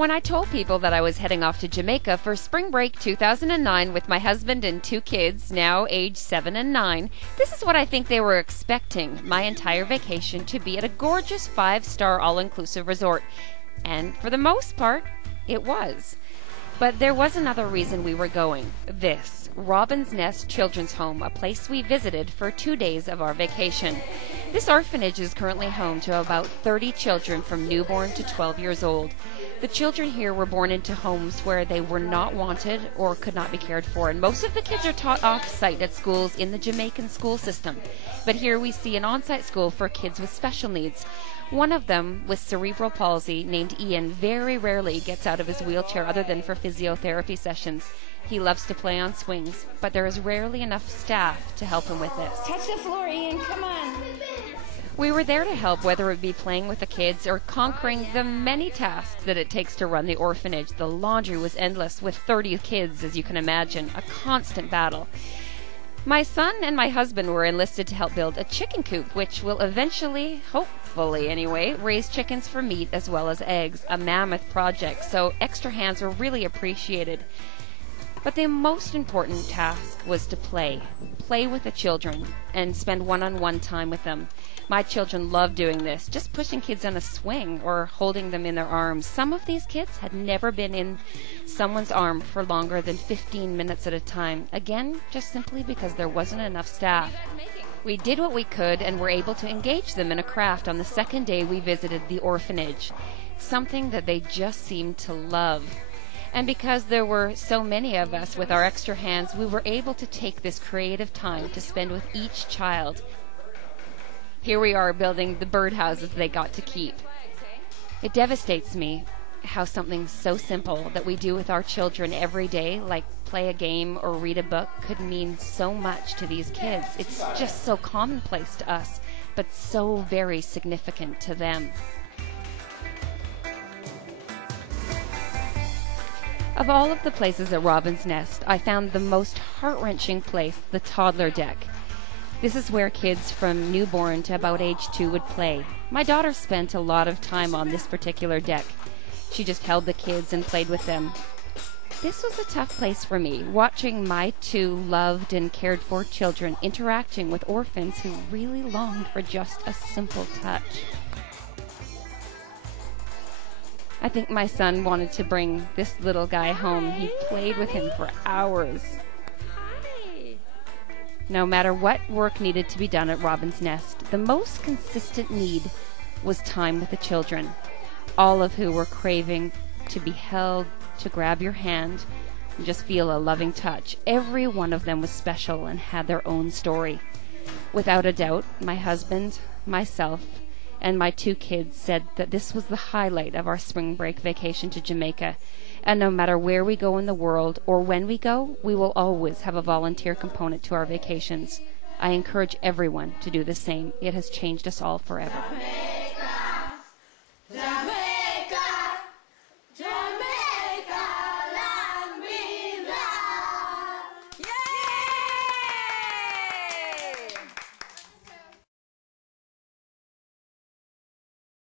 When I told people that I was heading off to Jamaica for spring break 2009 with my husband and 2 kids, now age 7 and 9, this is what I think they were expecting: my entire vacation to be at a gorgeous 5-star all-inclusive resort. And for the most part, it was. But there was another reason we were going. This, Robin's Nest Children's Home, a place we visited for 2 days of our vacation. This orphanage is currently home to about 30 children from newborn to 12 years old. The children here were born into homes where they were not wanted or could not be cared for, and most of the kids are taught off-site at schools in the Jamaican school system. But here we see an on-site school for kids with special needs. One of them, with cerebral palsy, named Ian, very rarely gets out of his wheelchair other than for physiotherapy sessions. He loves to play on swings, but there is rarely enough staff to help him with this. Touch the floor, Ian, come on. We were there to help, whether it be playing with the kids or conquering the many tasks that it takes to run the orphanage. The laundry was endless, with 30 kids, as you can imagine, a constant battle. My son and my husband were enlisted to help build a chicken coop, which will eventually, hopefully anyway, raise chickens for meat as well as eggs, a mammoth project, so extra hands were really appreciated. But the most important task was to play with the children and spend one-on-one time with them. My children loved doing this, just pushing kids on a swing or holding them in their arms. Some of these kids had never been in someone's arm for longer than 15 minutes at a time. Again, just simply because there wasn't enough staff. We did what we could and were able to engage them in a craft on the second day we visited the orphanage, something that they just seemed to love. And because there were so many of us with our extra hands, we were able to take this creative time to spend with each child. Here we are building the birdhouses they got to keep. It devastates me how something so simple that we do with our children every day, like play a game or read a book, could mean so much to these kids. It's just so commonplace to us, but so very significant to them. Of all of the places at Robin's Nest, I found the most heart-wrenching place the toddler deck. This is where kids from newborn to about age 2 would play. My daughter spent a lot of time on this particular deck. She just held the kids and played with them. This was a tough place for me, watching my 2 loved and cared for children interacting with orphans who really longed for just a simple touch. I think my son wanted to bring this little guy home. He played with him for hours. No matter what work needed to be done at Robin's Nest, the most consistent need was time with the children, all of who were craving to be held, to grab your hand, and just feel a loving touch. Every one of them was special and had their own story. Without a doubt, my husband, myself, and my 2 kids said that this was the highlight of our spring break vacation to Jamaica. And no matter where we go in the world or when we go, we will always have a volunteer component to our vacations. I encourage everyone to do the same. It has changed us all forever.